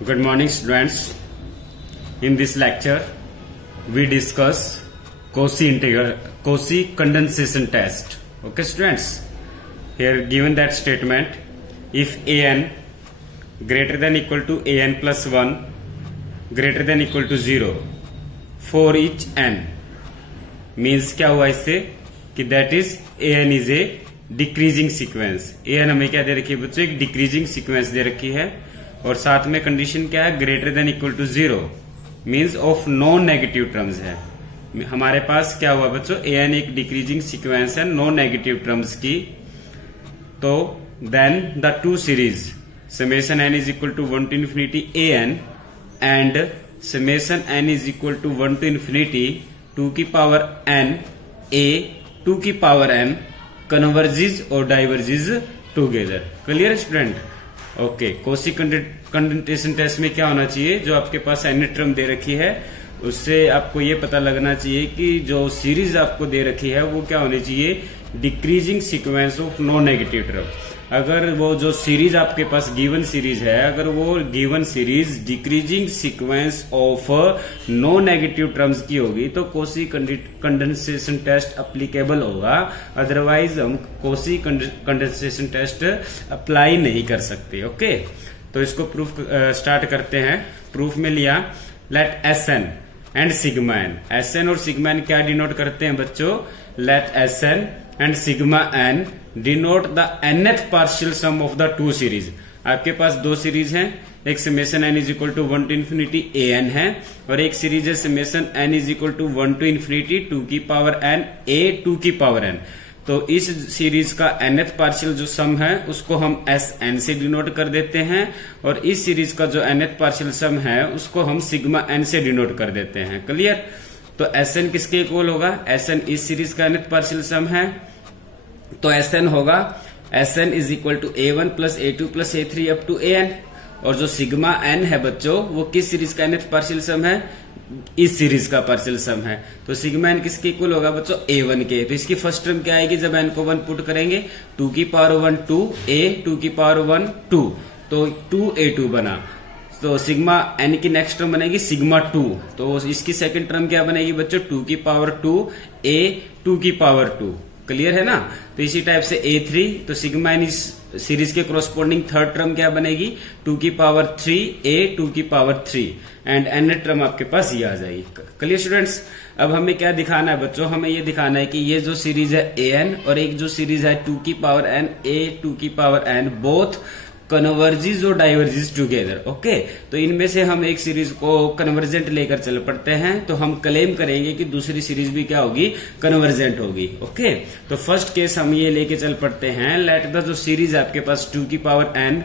Good morning, students. In this lecture, we discuss Cauchy condensation test. Okay, students. Here given that statement, if an greater than equal to an plus 1 greater than equal to 0 for each n, means क्या हुआ इससे कि that is an is a decreasing sequence. an हमें क्या दे रखी है बच्चों, एक डिक्रीजिंग सीक्वेंस दे रखी है और साथ में कंडीशन क्या है, greater than equal to 0 means of non negative terms है। हमारे पास क्या हुआ बच्चों, an एक डिक्रीजिंग सीक्वेंस है नॉन नेगेटिव टर्म्स की। तो then the two series summation n is equal to 1 to infinity an and summation n is equal to 1 to infinity 2 की पावर n a 2 की पावर n कन्वर्जिज और diverges together. Clear student? Okay, Cauchy condensation test में क्या होना चाहिए, जो आपके पास n टर्म दे रखी है उससे आपको ये पता लगना चाहिए कि जो सीरीज आपको दे रखी है वो क्या होनी चाहिए, decreasing sequence of non negative term. अगर वो जो सीरीज आपके पास गिवन सीरीज है, अगर वो given series decreasing sequence of no negative terms की होगी तो कोसी कंडेंसेशन टेस्ट अप्लीकेबल होगा, अदरवाइज हम कोसी कंडेंसेशन टेस्ट अप्लाई नहीं कर सकते। ओके, तो इसको प्रूफ स्टार्ट करते हैं। प्रूफ में लिया, let S N and sigma N. S N और सिग्मा एन क्या डिनोट करते हैं बच्चों, let S N and sigma N denote the nth partial sum of the two series. आपके पास दो सीरीज हैं, एक summation n is equal to 1 to infinity an है और एक सीरीज है summation n is equal to 1 to infinity 2 की पावर n a 2 की पावर n। तो इस सीरीज का nth पार्शियल जो सम है उसको हम Sn से डिनोट कर देते हैं और इस सीरीज का जो nth पार्शियल सम है उसको हम सिग्मा n से डिनोट कर देते हैं। क्लियर? तो Sn किसके इक्वल होगा, Sn इस सीरीज का nth पार्शियल सम है तो Sn होगा Sn is equal to a1 plus a2 plus a3 up to an। और जो सिग्मा n है बच्चों वो किस सीरीज का nth पार्शियल सम है, इस सीरीज का पार्शियल सम है। तो सिग्मा n किसके इक्वल होगा बच्चों, a1 के। तो इसकी फर्स्ट टर्म क्या आएगी, जब n को 1 पुट करेंगे 2 की पावर 1 2 a 2 की पावर 1 2 तो 2a2 बना। तो सिग्मा n की नेक्स्ट टर्म बनेगी सिग्मा 2। तो इसकी सेकंड टर्म क्या बनेगी बच्चों, 2 की पावर 2 a 2 की पावर 2। क्लियर है ना? तो इसी टाइप से a3, तो सिग्मा एन इस सीरीज के कोरोस्पोंडिंग थर्ड टर्म क्या बनेगी, 2 की पावर 3 a 2 की पावर 3 एंड n टर्म आपके पास ये आ जाएगी। Clear students? अब हमें क्या दिखाना है बच्चों, हमें ये दिखाना है कि ये जो सीरीज है an और एक जो सीरीज है 2 की पावर n a 2 की पावर n बोथ कन्वर्जिज और डाइवर्जिज टुगेदर। ओके, तो इनमें से हम एक सीरीज को कन्वर्जेंट लेकर चल पड़ते हैं तो हम क्लेम करेंगे कि दूसरी सीरीज भी क्या होगी, कन्वर्जेंट होगी। ओके, तो फर्स्ट केस हम ये लेके चल पड़ते हैं, लेट द जो सीरीज है आपके पास 2 की पावर n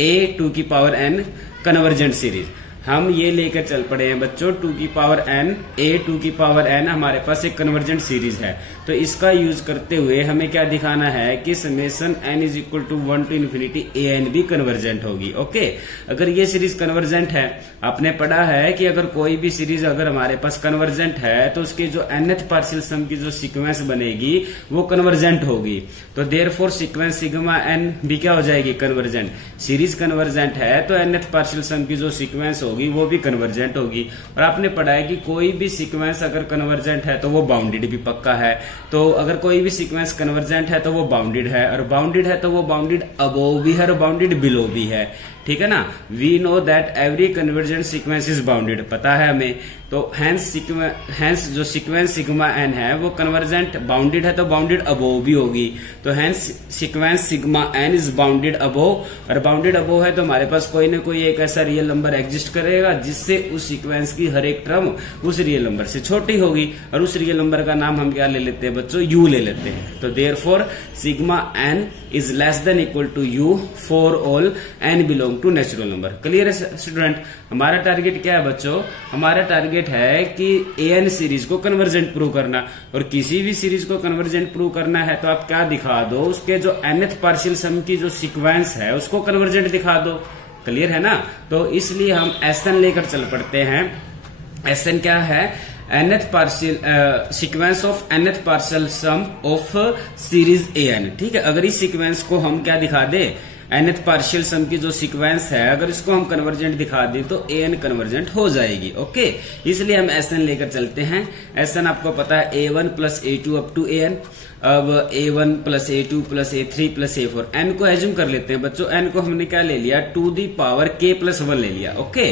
a 2 की पावर n कन्वर्जेंट सीरीज, हम ये लेकर चल पड़े हैं बच्चों 2 की पावर n a 2 की पावर n हमारे पास एक कन्वर्जेंट सीरीज है। तो इसका यूज करते हुए हमें क्या दिखाना है कि summation n is equal to 1 to infinity an भी कन्वर्जेंट होगी। ओके, अगर ये सीरीज कन्वर्जेंट है, आपने पढ़ा है कि अगर कोई भी सीरीज अगर हमारे पास कन्वर्जेंट है तो उसके जो nth पार्शियल सम की जो सीक्वेंस बनेगी वो कन्वर्जेंट होगी। तो देयरफॉर सीक्वेंस सिग्मा n भी क्या हो जाएगी, कन्वर्जेंट। सीरीज कन्वर्जेंट है तो nth पार्शियल सम की जो सीक्वेंस होगी वो भी कन्वर्जेंट होगी। और आपने पढ़ा है कि कोई भी सीक्वेंस अगर कन्वर्जेंट है तो वो बाउंडेड भी पक्का है। तो अगर कोई भी सीक्वेंस कन्वर्जेंट है तो वो बाउंडेड है, और बाउंडेड है तो वो बाउंडेड अबोव भी है और बाउंडेड बिलो भी है। ठीक है ना? We know that every convergent sequence is bounded, पता है हमें। तो हैंस जो सीक्वेंस सिग्मा एन है वो कन्वर्जेंट बाउंडेड है तो बाउंडेड अबोव भी होगी। तो hence sequence sigma N is bounded above, और बाउंडेड अबोव है तो हमारे पास कोई ना कोई एक ऐसा रियल नंबर एग्जिस्ट करेगा जिससे उस सीक्वेंस की हर एक टर्म उस रियल नंबर से छोटी होगी, और उस रियल नंबर का नाम हम क्या ले लेते हैं बच्चों, यू ले लेते हैं। तो therefore sigma N is less than equal to U for all N belong to natural number. Clear है स्टूडेंट? हमारा टारगेट क्या है बच्चों, हमारा टारगेट है कि an सीरीज को कन्वर्जेंट प्रूव करना, और किसी भी सीरीज को कन्वर्जेंट प्रूव करना है तो आप क्या दिखा दो, उसके जो nth पार्शियल सम की जो सीक्वेंस है उसको कन्वर्जेंट दिखा दो। क्लियर है ना? तो इसलिए हम Sn लेकर चल पड़ते हैं। Sn क्या है, nth partial sequence of nth partial sum of series an। ठीक है, अगर इस सीक्वेंस को हम क्या दिखा दे, nth पार्शियल सम की जो सीक्वेंस है अगर इसको हम कन्वर्जेंट दिखा दें तो an कन्वर्जेंट हो जाएगी। ओके, इसलिए हम Sn लेकर चलते हैं। Sn आपको पता है A1 plus A2 up to An। अब A1 plus A2 plus A3 plus A4 n को एज्यूम कर लेते हैं बच्चों। n को हमने क्या ले लिया, to the power k plus 1 ले लिया। ओके,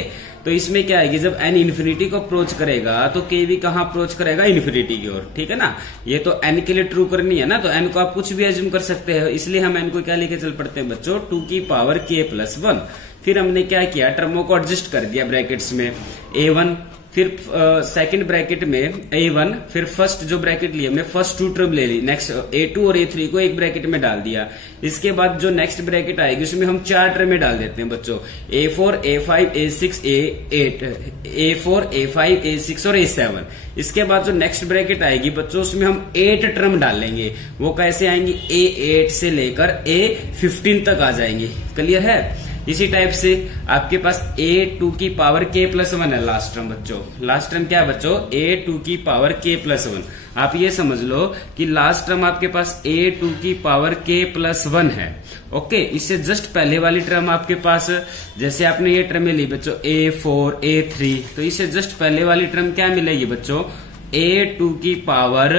तो इसमें क्या आएगी, जब n इन्फिनिटी को अप्रोच करेगा तो k भी कहां अप्रोच करेगा, इन्फिनिटी की ओर। ठीक है ना, ये तो n के लिए ट्रू करनी है ना, तो n को आप कुछ भी एज्यूम कर सकते हैं, इसलिए हम n को क्या लेके चल पड़ते हैं बच्चों, टू की पावर k प्लस 1। फिर हमने क्या किया, टर्मों को एडजस्ट कर दिया ब्रैकेट्स में, A1 फिर सेकंड ब्रैकेट में A1, फिर फर्स्ट जो ब्रैकेट लिया हमने फर्स्ट टू टर्म ले ली, नेक्स्ट A2 और A3 को एक ब्रैकेट में डाल दिया। इसके बाद जो नेक्स्ट ब्रैकेट आएगी उसमें हम 4 टर्में डाल देते हैं बच्चों, A4 A5 A6 A8, A4 A5 A6 और A7। इसके बाद जो नेक्स्ट ब्रैकेट आएगी बच्चों उसमें हम 8 टर्म डाल लेंगे। वो कैसे आएंगी, A8 से लेकर A15 तक आ जाएंगे। क्लियर है। इसी टाइप से आपके पास A2 की पावर k प्लस 1 है लास्ट टर्म बच्चों। लास्ट टर्म क्या है बच्चों, A2 की पावर k प्लस 1। आप ये समझ लो कि लास्ट टर्म आपके पास A2 की पावर k प्लस 1 है। ओके, इससे जस्ट पहले वाली टर्म आपके पास, जैसे आपने ये टर्म ली बच्चों A4 A3, तो इससे जस्ट पहले वाली टर्म क्या मिलेगी बच्चों, A2 की पावर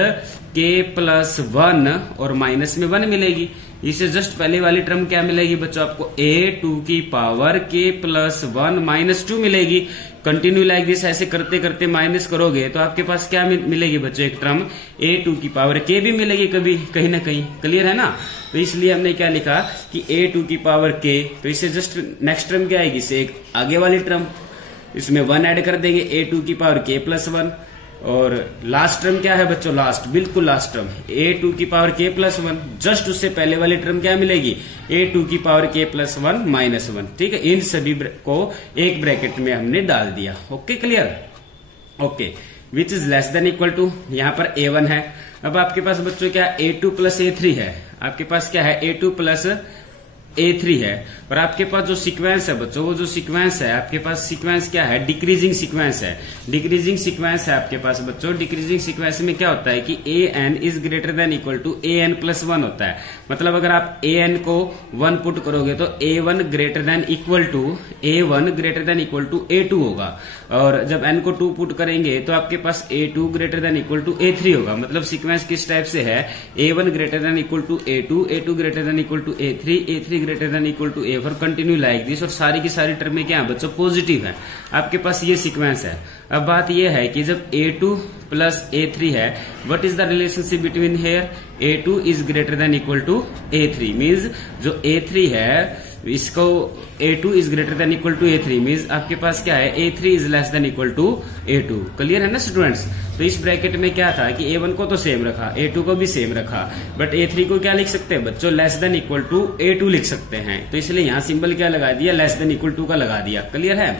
k प्लस 1 और माइनस में 1 मिलेगी। इससे जस्ट पहले वाली टर्म क्या मिलेगी बच्चों, आपको A2 की पावर k प्लस 1 माइनस 2 मिलेगी। कंटिन्यू लाइक दिस, ऐसे करते करते माइनस करोगे तो आपके पास क्या मिलेगी बच्चों, एक टर्म A2 की पावर k भी मिलेगी कभी कहीं ना कहीं। क्लियर है ना, तो इसलिए हमने क्या लिखा कि A2 की पावर k, तो इससे जस्ट नेक्स्ट टर्म क्या आएगी, इससे एक आगे वाली टर्म, इसमें 1 ऐड कर देंगे, A2 की पावर k प्लस 1। और लास्ट टर्म क्या है बच्चों, लास्ट बिल्कुल लास्ट टर्म A2 की पावर k प्लस 1, जस्ट उससे पहले वाली टर्म क्या मिलेगी, A2 की पावर k प्लस 1 माइनस 1। ठीक है, इन सभी को एक ब्रैकेट में हमने डाल दिया। Okay, clear. Okay, which is less than equal to, यहाँ पर A1 है। अब आपके पास बच्चों क्या A2 प्लस A3 है, आपके पास क्या है A2 प्लस A3 है। और आपके पास जो सीक्वेंस है बच्चों, वो जो सीक्वेंस है आपके पास, सीक्वेंस क्या है, डिक्रीजिंग सीक्वेंस है। डिक्रीजिंग सीक्वेंस है आपके पास बच्चों। डिक्रीजिंग सीक्वेंस में क्या होता है कि an is greater than equal to an plus 1 होता है। मतलब अगर आप an को 1 पुट करोगे तो A1 greater than equal to A2 होगा। और जब n को 2 पुट करेंगे तो आपके पास A2 greater than equal to A3 होगा। मतलब सीक्वेंस किस टाइप से है, A1 greater than equal to A2, A2 greater than equal to A3, A3 greater than equal to A4, continue like this. और सारी की सारी टर्में क्या है बच्चों, पॉजिटिव है। आपके पास ये सीक्वेंस है। अब बात ये है कि जब A2 प्लस A3 है, what is the relationship between here, A2 is greater than equal to A3, means जो A3 है इसको A2 is greater than equal to A3 means आपके पास क्या है, A3 is less than equal to A2। Clear है ना students. तो इस ब्रैकेट में क्या था कि A1 को तो सेम रखा, A2 को भी सेम रखा, बट A3 को क्या लिख सकते हैं बच्चों, less than equal to A2 लिख सकते हैं। तो इसलिए यहाँ सिंबल क्या लगा दिया, लेस देन इक्वल टू का लगा दिया। क्लियर है।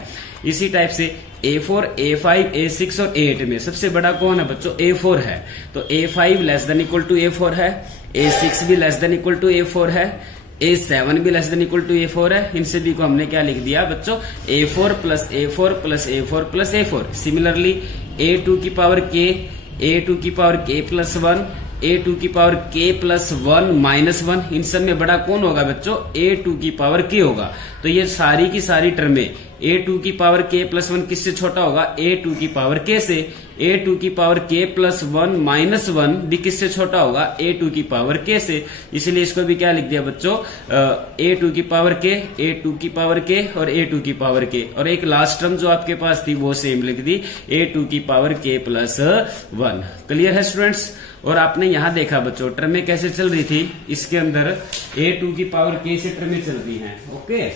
इसी टाइप से A4, A5, A6 और A8 में सबसे बड़ा कौन है बच्चों, A4 है। तो A5 less than equal to A4 है, A6 भी less than equal to A4 है, A7 भी less than equal to A4 है। इन सभी को हमने क्या लिख दिया बच्चों, A4 plus A4 plus A4 plus A4। Similarly A2 की पावर k, A2 की पावर k प्लस 1, A2 की पावर k प्लस 1 माइनस 1। इन सब में बड़ा कौन होगा बच्चों, A2 की पावर k होगा। तो ये सारी की सारी टर्में A2 की पावर k प्लस 1 किससे छोटा होगा, A2 की पावर k से। A2 की पावर k प्लस 1 माइनस 1 भी किससे छोटा होगा, A2 की पावर k से। इसलिए इसको भी क्या लिख दिया बच्चों, A2 की पावर k, A2 की पावर k और A2 की पावर k। और एक लास्ट टर्म जो आपके पास थी वो सेम लिख दी, A2 की पावर k प्लस 1। क्लियर है स्टूडेंट्स। और आपने यहाँ देखा बच्चों टर्में कैसे चल रही थी, इसके अंदर A2 की पावर k से टर्में चल रही हैं। ओके,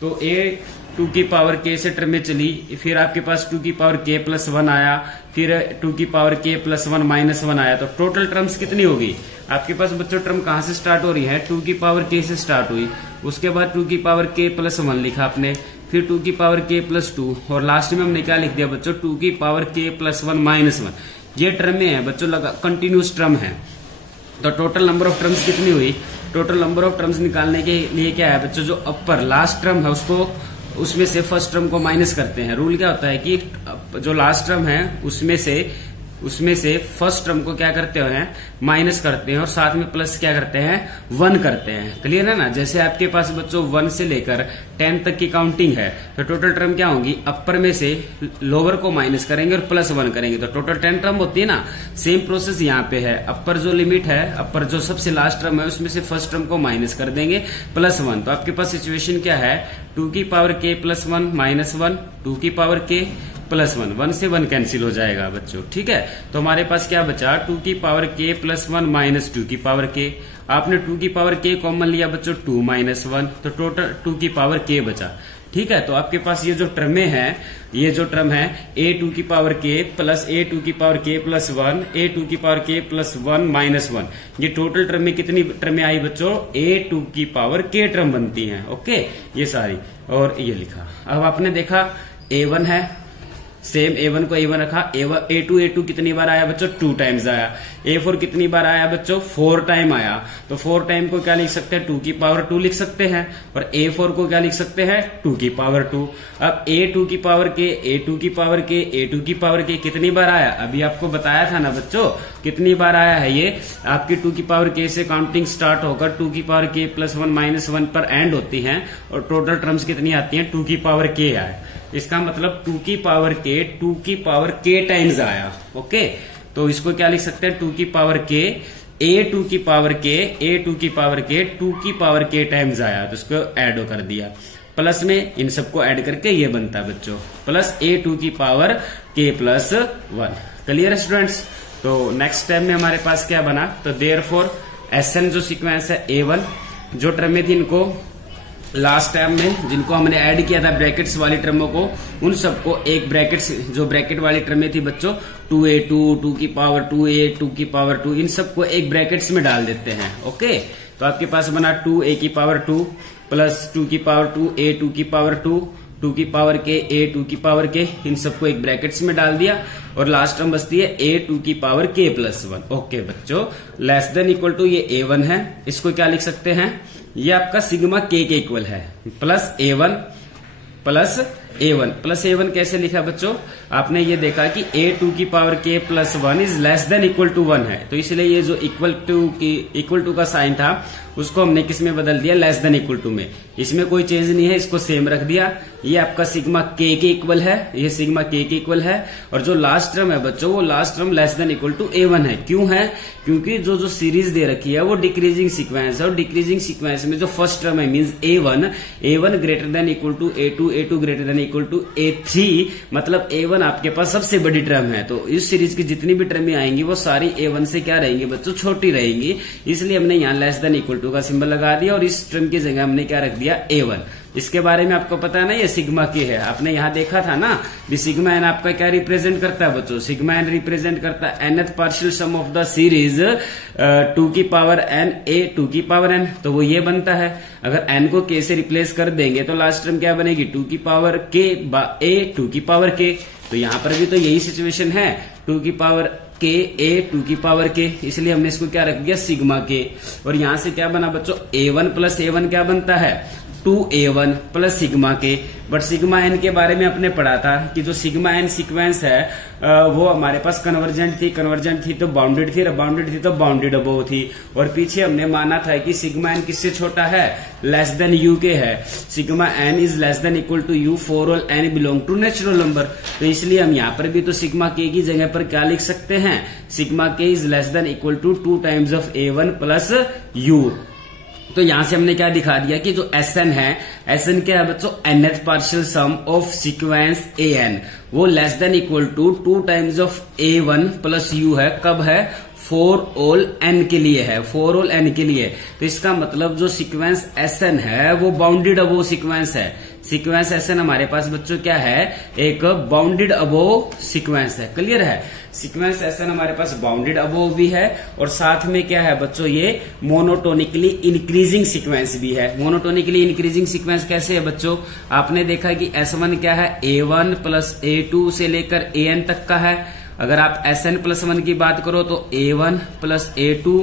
तो A2 की पावर k से टर्में चली, फिर आपके पास 2 की पावर k प्लस 1 आया, फिर 2 की पावर k प्लस 1 माइनस 1 आया। तो टोटल टर्म्स कितनी होगी आपके पास बच्चों, टर्म कहां से स्टार्ट हो रही है, 2 की पावर k से स्टार्ट हुई, उसके बाद 2 की पावर k प्लस 1 लिखा आपने, फिर 2 की पावर k प्लस 2 और लास्ट में हमने क्या लिख दिया बच्चों, 2 की पावर k प्लस 1 माइनस 1। ये टर्में हैं बच्चों, लगा कंटिन्यूस टर्म है। तो टोटल नंबर ऑफ टर्म्स कितनी हुई, टोटल नंबर ऑफ टर्म्स निकालने के लिए क्या है बच्चों, जो अपर लास्ट टर्म है उसको, उसमें से फर्स्ट टर्म को माइनस करते हैं। रूल क्या होता है कि जो लास्ट टर्म है उसमें से उसमें से फर्स्ट टर्म को क्या करते हैं, माइनस करते हैं और साथ में प्लस क्या करते हैं, 1 करते हैं। क्लियर है ना। जैसे आपके पास बच्चों 1 से लेकर 10 तक की काउंटिंग है तो टोटल टर्म क्या होगी, अपर में से लोअर को माइनस करेंगे और प्लस 1 करेंगे तो टोटल 10 टर्म होती है ना। सेम प्रोसेस यहाँ पे है। अपर जो लिमिट है, अपर जो सबसे लास्ट टर्म है उसमें से फर्स्ट टर्म को माइनस कर देंगे प्लस 1। तो आपके पास सिचुएशन क्या है, 2 की पावर k प्लस 1 माइनस 1, 2 की पावर k प्लस 1, 1 से 1 कैंसिल हो जाएगा बच्चों। ठीक है, तो हमारे पास क्या बचा, 2 की पावर k प्लस 1 माइनस 2 की पावर k। आपने 2 की पावर k कॉमन लिया बच्चों, 2 माइनस 1, तो टोटल 2 की पावर k बचा। ठीक है, तो आपके पास ये जो टर्में हैं, ये जो टर्म है a2 की पावर k प्लस a2 की पावर k प्लस 1, a2 की पावर k प्लस 1 माइनस 1, ये टोटल टर्म में कितनी टर्में आई बच्चों, a2 की पावर k टर्म बनती हैं। ओके, ये सारी, और ये लिखा। अब आपने देखा a1 है, सेम a1 को a1 रखा, a2 कितनी बार आया बच्चों, 2 टाइम्स आया। a4 कितनी बार आया बच्चों, 4 टाइम आया। तो 4 टाइम को क्या लिख सकते हैं, 2 की पावर 2 लिख सकते हैं, और a4 को क्या लिख सकते हैं, 2 की पावर 2। अब a2 की पावर k, a2 की पावर k, a2 की पावर k कितनी बार आया, अभी आपको बताया था ना बच्चों कितनी बार आया है। ये आपकी 2 की पावर k से काउंटिंग स्टार्ट होकर 2 की पावर k प्लस 1 माइनस 1 पर एंड होती है, और टोटल टर्म्स कितनी आती है, 2 की पावर k आए। इसका मतलब 2 की पावर k टाइम्स आया। ओके, तो इसको क्या लिख सकते हैं, 2 की पावर k, a2 की पावर k, a2 की पावर k 2 की पावर k टाइम्स आया, तो इसको ऐड कर दिया प्लस में, इन सबको ऐड करके ये बनता है बच्चों प्लस a2 की पावर k प्लस 1। क्लियर है स्टूडेंट्स। तो नेक्स्ट स्टेप में हमारे पास क्या बना, तो देयरफॉर Sn जो सीक्वेंस है a1, जो टर्में थी इनको लास्ट टाइम में जिनको हमने ऐड किया था ब्रैकेट्स वाली टर्मों को, उन सबको एक ब्रैकेट्स, जो ब्रैकेट वाली टर्में थी बच्चों 2a2, 2 की पावर 2a, 2 की पावर 2, इन सबको एक ब्रैकेट्स में डाल देते हैं। ओके, तो आपके पास बना 2a की पावर 2 प्लस 2 की पावर 2, a 2 की पावर 2, 2 की पावर k, a 2 की पावर k, इन सबको एक ब्रैकेट्स में डाल दिया, और लास्ट टर्म बचती है a 2 की पावर k प्लस 1। ओके बच्चों, लेस देन इक्वल टू ये a1 है, इसको क्या लिख सकते हैं, ये आपका सिग्मा k के इक्वल है, plus a1 plus a1 plus a1 कैसे लिखा बच्चों, आपने ये देखा कि a2 की power k plus 1 is less than equal to 1 है, तो इसलिए ये जो इक्वल टू का साइन था उसको हमने किस में बदल दिया, लेस देन इक्वल टू में। इसमें कोई चेंज नहीं है, इसको सेम रख दिया। ये आपका सिग्मा k के इक्वल है, ये सिग्मा k के इक्वल है, और जो लास्ट टर्म है बच्चों वो last term less than equal to a1 है। क्यों है, क्योंकि जो सीरीज दे रखी है वो डिक्रीजिंग सीक्वेंस है, और डिक्रीजिंग सीक्वेंस में जो फर्स्ट टर्म है means a1 greater than equal to a2 greater than equal to a3, मतलब a1 आपके पास सबसे बड़ी टर्म है। तो इस सीरीज की जितनी भी टर्में आएंगी वो सारी a1 से क्या रहेंगी बच्चों, छोटी रहेंगी, इसलिए हमने यहाँ लेस देन इक्वल टू का सिंबल लगा दिया, और इस टर्म की जगह हमने क्या रख दिया, a1। इसके बारे में आपको पता है ना, ये सिग्मा k है, आपने यहाँ देखा था ना, भी सिग्मा n आपका क्या रिप्रेजेंट करता है बच्चों, सिग्मा n रिप्रेजेंट करता है nth partial sum of the series 2 की पावर n a 2 की पावर n, तो वो ये बनता है। अगर n को k से रिप्लेस कर देंगे तो लास्ट टर्म क्या बनेगी, 2 की पावर k a 2 की पावर k। तो यहाँ पर भी तो यही सिचुएशन है, 2 की पावर k a 2 की पावर k, इसलिए हमने इसको क्या रख दिया, सिग्मा k। और यहाँ से क्या बना बच्चों, a1 प्लस a1 क्या बनता है, 2a1 plus sigma k। But sigma n के बारे में आपने पढ़ा था कि जो सिग्मा n सीक्वेंस है वो हमारे पास कन्वर्जेंट थी तो बाउंडेड थी, बाउंडेड थी तो बाउंडेड अबोव थी, और पीछे हमने माना था कि सिग्मा n किससे छोटा है, लेस देन u के है। Sigma n is less than equal to u for all n belong to natural number, तो इसलिए हम यहाँ पर भी तो सिग्मा k की जगह पर क्या लिख सकते हैं, sigma k is less than equal to 2 times of a1 plus u। तो यहां से हमने क्या दिखा दिया कि जो Sn है, Sn क्या है बच्चों, nth partial sum of sequence an, वो less than equal to 2 times of a1 plus u है। कब है, फॉर ऑल n के लिए है, फॉर ऑल n के लिए। तो इसका मतलब जो सीक्वेंस Sn है वो बाउंडेड अबोव सीक्वेंस है। सीक्वेंस Sn हमारे पास बच्चों क्या है, एक बाउंडेड अबोव सीक्वेंस है। क्लियर है, सीक्वेंस Sn हमारे पास बाउंडेड अबोव भी है, और साथ में क्या है बच्चों, ये मोनोटोनिकली इंक्रीजिंग सीक्वेंस भी है। मोनोटोनिकली इंक्रीजिंग सीक्वेंस कैसे है बच्चों, आपने देखा कि S1 क्या है, a1 प्लस a2 से लेकर an तक का है। अगर आप Sn प्लस 1 की बात करो तो a1 plus a2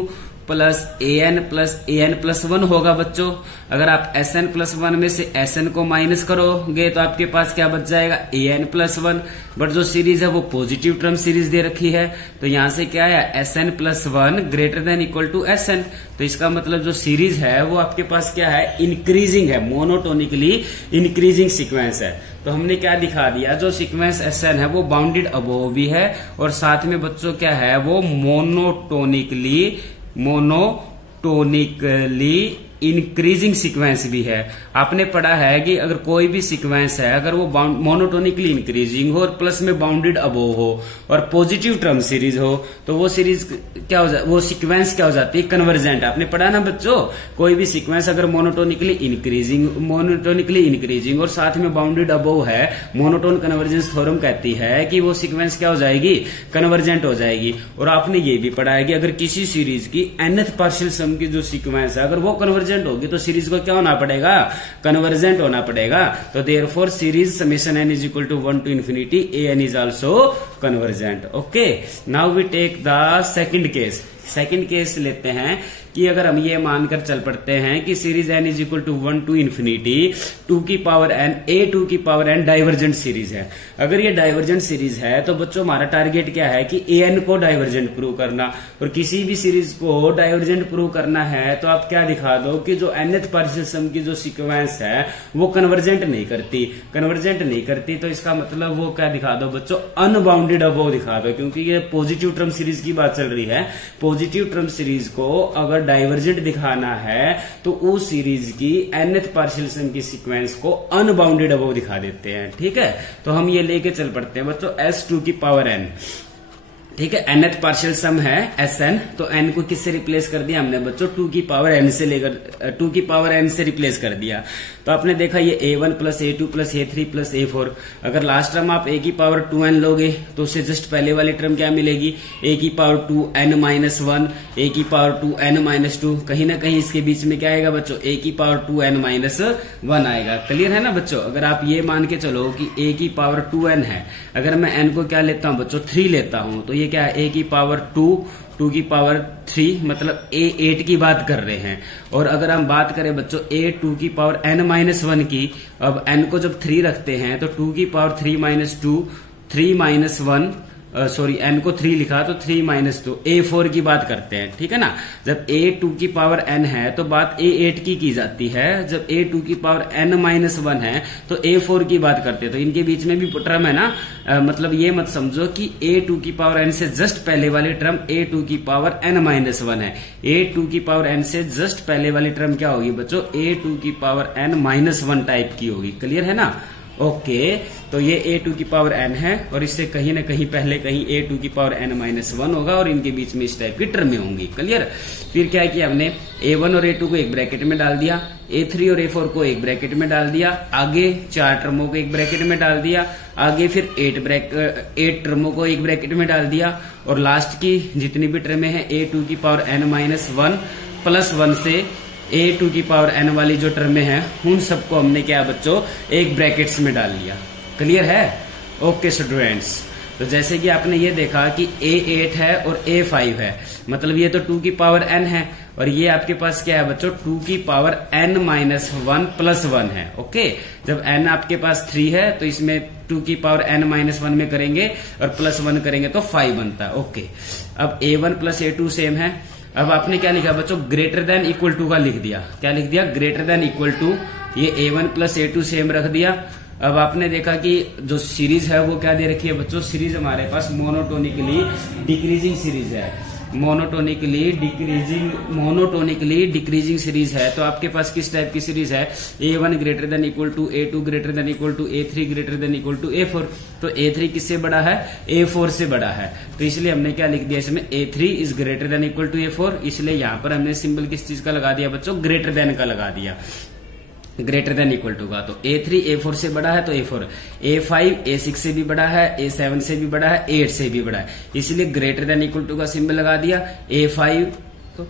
plus N plus 1 होगा बच्चों। अगर आप एसएन प्लस 1 में से एसएन को माइनस करोगे तो आपके पास क्या बच जाएगा, एन प्लस 1। बट जो सीरीज है वो पॉजिटिव टर्म सीरीज दे रखी है, तो यहां से क्या है, S N plus 1 greater than equal to S N. तो इसका मतलब जो सीरीज है वो आपके पास क्या है, इंक्रीजिंग है, मोनोटोनिकली इंक्रीजिंग सीक्वेंस है। तो हमने क्या दिखा दिया, जो सीक्वेंस एसएन है वो बाउंडेड अबोव भी है और साथ में बच्चों क्या है, वो मोनोटोनिकली इंक्रीजिंग सीक्वेंस भी है। आपने पढ़ा है कि अगर कोई भी सीक्वेंस है, अगर वो मोनोटोनिकली इंक्रीजिंग हो और प्लस में बाउंडेड अबोव हो और पॉजिटिव टर्म सीरीज हो, तो वो सीरीज क्या हो वो सीक्वेंस क्या हो जाती है, कन्वर्जेंट। आपने पढ़ा ना बच्चों, कोई भी सीक्वेंस अगर मोनोटोनिकली इंक्रीजिंग और साथ में बाउंडेड अबोव है, मोनोटोन कन्वर्जेंस थ्योरम कहती है कि वो सीक्वेंस क्या हो जाएगी, कन्वर्जेंट हो जाएगी। और आपने ये भी पढ़ा है कि अगर किसी सीरीज की nth पार्शियल सम की जो सीक्वेंस है, अगर वो कन्वर्जेंट होगी तो सीरीज को क्या होना पड़ेगा, कन्वर्जेंट होना पड़ेगा। तो therefore series summation n is equal to 1 to infinity an is also convergent। Okay, now we take the second case. Second case लेते हैं कि अगर हम ये मानकर चल पड़ते हैं कि series n is equal to 1 to infinity 2 की पावर n a2 की पावर n डाइवर्जेंट सीरीज है। अगर ये डाइवर्जेंट सीरीज है तो बच्चों हमारा टारगेट क्या है कि an को डाइवर्जेंट प्रूव करना। और किसी भी सीरीज को डाइवर्जेंट प्रूव करना है तो आप क्या दिखा दो कि जो nth पार्शियल सम की जो सीक्वेंस है वो कन्वर्जेंट नहीं करती। तो इसका मतलब वो क्या दिखा दो बच्चों, अनबाउंडेड अबोव दिखा दो, क्योंकि ये पॉजिटिव टर्म सीरीज की बात चल रही है। पॉजिटिव टर्म सीरीज को अगर डाइवर्जेंट दिखाना है तो उस सीरीज की nth पार्शियल सम की सीक्वेंस को अनबाउंडेड अबोव दिखा देते हैं। ठीक है, तो हम ये लेके चल पड़ते हैं बच्चों s2 की पावर n। ठीक है, nth पार्शियल सम है Sn, तो n को किससे रिप्लेस कर दिया हमने बच्चों, 2 की पावर n से लेकर 2 की पावर n से रिप्लेस कर दिया। तो आपने देखा ये a1 plus a2 plus a3 plus a4। अगर लास्ट टर्म आप a की पावर 2n लोगे तो उससे जस्ट पहले वाली टर्म क्या मिलेगी, a की पावर 2n माइनस 1, a की पावर 2n माइनस 2। कहीं ना कहीं इसके बीच में क्या आएगा बच्चों, a की पावर 2n माइनस 1 आएगा। क्लियर है ना बच्चों। अगर आप ये मान के चलो कि a की पावर 2n है, अगर मैं n को क्या लेता हूं बच्चों, 3 लेता हूं, तो ये क्या है, a की पावर 2 की पावर 3, मतलब a 8 की बात कर रहे हैं। और अगर हम बात करें बच्चों a 2 की पावर n माइनस 1 की, अब n को जब 3 रखते हैं तो 2 की power 3 minus 2, 3 minus 1, sorry n को 3 लिखा तो 3 माइनस 2, a4 की बात करते हैं। ठीक है ना, जब a 2 की पावर n है तो बात a 8 की जाती है, जब a 2 की पावर n माइनस 1 है तो a4 की बात करते हैं। तो इनके बीच में भी टर्म है ना, मतलब ये मत समझो कि a 2 की पावर n से जस्ट पहले वाली टर्म a 2 की पावर n माइनस 1 है। a 2 की पावर n से जस्ट पहले वाली टर्म क्या होगी बच्चों, a 2 की पावर n माइनस 1 टाइप की होगी। क्लियर है ना। ओके, तो ये a2 की पावर n है और इससे कहीं ना कहीं पहले कहीं a2 की पावर n माइनस 1 होगा और इनके बीच में इस टाइप की टर्में होंगी। क्लियर। फिर क्या किया हमने, a1 और a2 को एक ब्रैकेट में डाल दिया, a3 और a4 को एक ब्रैकेट में डाल दिया, आगे 4 टर्मों को एक ब्रैकेट में डाल दिया, आगे फिर 8 टर्मों को एक ब्रैकेट में डाल दिया, और लास्ट की जितनी भी टर्में हैं a2 की पावर n माइनस 1 प्लस 1 से a2 की पावर n वाली जो टर्में हैं उन सबको हमने क्या बच्चों, एक ब्रैकेट्स में डाल लिया। क्लियर है। ओके स्टूडेंट्स, तो जैसे कि आपने ये देखा कि a8 है और a5 है, मतलब ये तो 2 की पावर n है और ये आपके पास क्या है बच्चों, 2 की पावर n माइनस 1 प्लस 1 है। ओके, जब n आपके पास 3 है तो इसमें 2 की पावर n माइनस 1 में करेंगे और प्लस 1 करेंगे तो 5 बनता है। ओके, अब a1 प्लस a2 सेम है। अब आपने क्या लिखा बच्चों, ग्रेटर देन इक्वल टू का लिख दिया। क्या लिख दिया, ग्रेटर देन इक्वल टू। ये a1 प्लस a2 सेम रख दिया। अब आपने देखा कि जो सीरीज है वो क्या दे रखी है बच्चों, सीरीज हमारे पास मोनोटोनिकली डिक्रीजिंग सीरीज है, मोनोटोनिकली डिक्रीजिंग सीरीज है। तो आपके पास किस टाइप की सीरीज है, a1 greater than equal to, a2 greater than equal to, a3 greater than equal to a4। तो a3 किससे बड़ा है, a4 से बड़ा है, तो इसलिए हमने क्या लिख दिया इसमें, a3 is greater than equal to a4। इसलिए यहां पर हमने सिंबल किस चीज का लगा दिया बच्चों, ग्रेटर देन का लगा दिया, ग्रेटर देन इक्वल टू का। तो a3 a4 से बड़ा है तो a4, a5 a6 से भी बड़ा है, a7 से भी बड़ा है, a8 से भी बड़ा है, इसलिए ग्रेटर देन इक्वल टू का सिंबल लगा दिया। a5 तो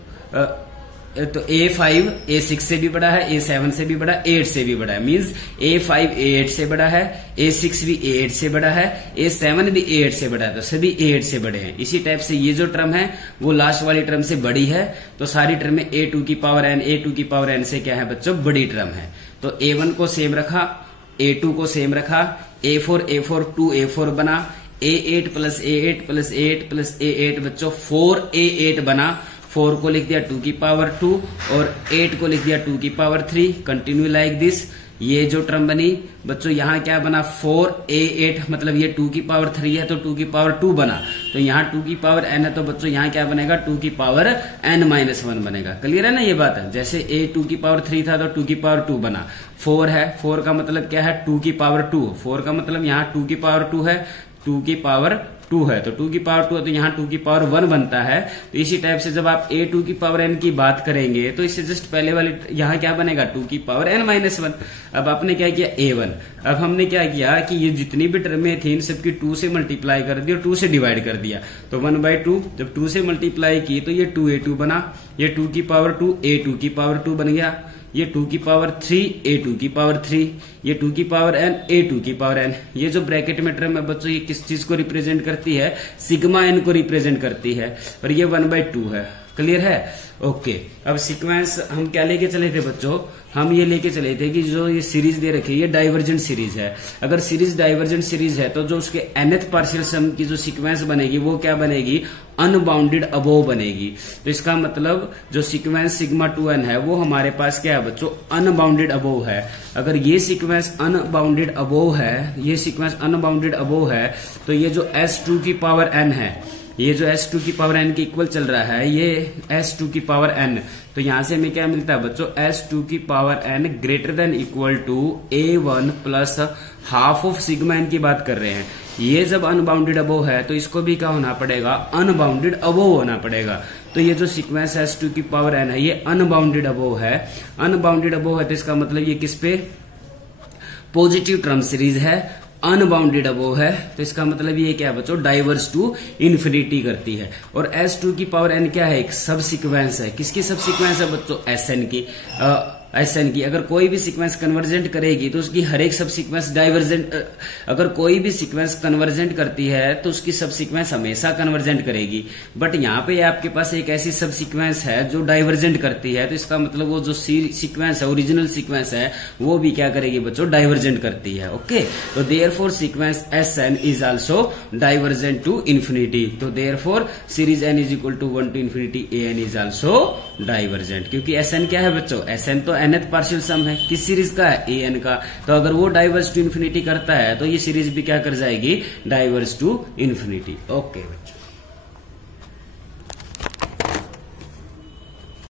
तो A5 A6 से भी बड़ा है, A7 से भी बड़ा, A8 से भी बड़ा है। मींस A5 A8 से बड़ा है, A6 भी A8 से बड़ा है, A7 भी A8 से बड़ा है, तो सभी A8 से बड़े हैं। इसी टाइप से ये जो टर्म है वो लास्ट वाली टर्म से बड़ी है, तो सारी टर्म में A2 की पावर n, A2 की पावर n से क्या है बच्चों, बड़ी टर्म है। तो A1 को सेम रखा, A2 को सेम रखा, A4 2A4 बना, A8 plus A8 plus A8 plus A8 बच्चों 4A8 बना। 4 को लिख दिया 2 की पावर 2 और 8 को लिख दिया 2 की पावर 3। Continue like this. ये जो टर्म बनी बच्चों, यहाँ क्या बना 4A8, मतलब ये 2 की पावर 3 है तो 2 की पावर 2 बना। तो यहाँ 2 की पावर n है तो बच्चों यहाँ क्या बनेगा 2 की पावर n-1 बनेगा। क्लियर है ना ये बात है। जैसे A 2 की पावर 3 था तो 2 की पावर 2 बना। 4 है, 4 का मतलब क्या है 2 की पावर 2, 4 का मतलब यहाँ 2 की पावर 2 है, 2 की पावर 2 है तो 2 की पावर 2 है तो यहाँ 2 की पावर 1 बनता है। तो इसी टाइप से जब आप A2 की पावर n की बात करेंगे तो इससे जस्ट पहले वाले यहाँ क्या बनेगा 2 की पावर n-1। अब आपने क्या किया A1, अब हमने क्या किया कि ये जितनी भी टर्में थी इन सबकी 2 से मल्टीप्लाई कर दी और 2 से डिवाइड कर दिया। तो 1/2 जब 2 से मल्टीप्लाई की तो ये 2A2 बना, ये 2 की पावर 2 A2 की पावर 2 बन गया, ये 2 की पावर 3 A2 की पावर 3, ये 2 की पावर n A2 की पावर n। ये जो ब्रैकेट में टर्म है बच्चों ये किस चीज को रिप्रेजेंट करती है, सिग्मा n को रिप्रेजेंट करती है, और ये 1/2 है। क्लियर है, ओके। अब सीक्वेंस हम क्या लेके चले थे बच्चों, हम ये लेके चले थे कि जो ये सीरीज दे रखी है ये डाइवर्जेंट सीरीज है। अगर सीरीज डाइवर्जेंट सीरीज है तो जो उसके nth पार्शियल सम की जो सीक्वेंस बनेगी वो क्या बनेगी, अनबाउंडेड अबोव बनेगी। तो इसका मतलब जो सीक्वेंस सिग्मा 2n है वो हमारे पास क्या है बच्चों, अनबाउंडेड अबोव है। अगर ये सीक्वेंस अनबाउंडेड अबोव है, ये सीक्वेंस अनबाउंडेड अबोव है तो ये जो S2 की पावर n है, ये जो S2 की पावर n के इक्वल चल रहा है, ये S2 की पावर n, तो यहां से हमें क्या मिलता है बच्चों, S2 की पावर n greater than equal to A1 plus half of sigma n की बात कर रहे हैं। ये जब अनबाउंडेड अबोव है तो इसको भी क्या होना पड़ेगा, अनबाउंडेड अबोव होना पड़ेगा। तो ये जो सीक्वेंस S2 की पावर n है ये अनबाउंडेड अबोव है। अनबाउंडेड अबोव है तो इसका मतलब ये किस पे, पॉजिटिव टर्म सीरीज है। अनबाउंडेड अबोव है तो इसका मतलब ये क्या है बच्चों, डाइवर्स टू इन्फिनिटी करती है। और S2 की पावर n क्या है, एक सब सीक्वेंस है। किसकी सब सीक्वेंस है बच्चों, Sn की। Sn की अगर कोई भी सीक्वेंस कन्वर्जेंट करेगी तो उसकी हर एक सब सीक्वेंस डाइवर्जेंट, अगर कोई भी सीक्वेंस कन्वर्जेंट करती है तो उसकी सब सीक्वेंस हमेशा कन्वर्जेंट करेगी। बट यहाँ पे आपके पास एक ऐसी सब सीक्वेंस है जो डाइवर्जेंट करती है, तो इसका मतलब वो जो सीक्वेंस है, ओरिजिनल सीक्वेंस है, वो भी क्या करेगी बच्चों, डाइवर्जेंट करती है। ओके, तो therefore sequence Sn is also divergent to infinity. तो therefore series n is equal to 1 to infinity an is also divergent, क्योंकि Sn क्या है बच्चों, Sn तो nth पार्शियल सम है। किस सीरीज का है, an का। तो अगर वो डाइवर्स टू इन्फिनिटी करता है तो ये सीरीज भी क्या कर जाएगी, डाइवर्स टू इन्फिनिटी। ओके बच्चों।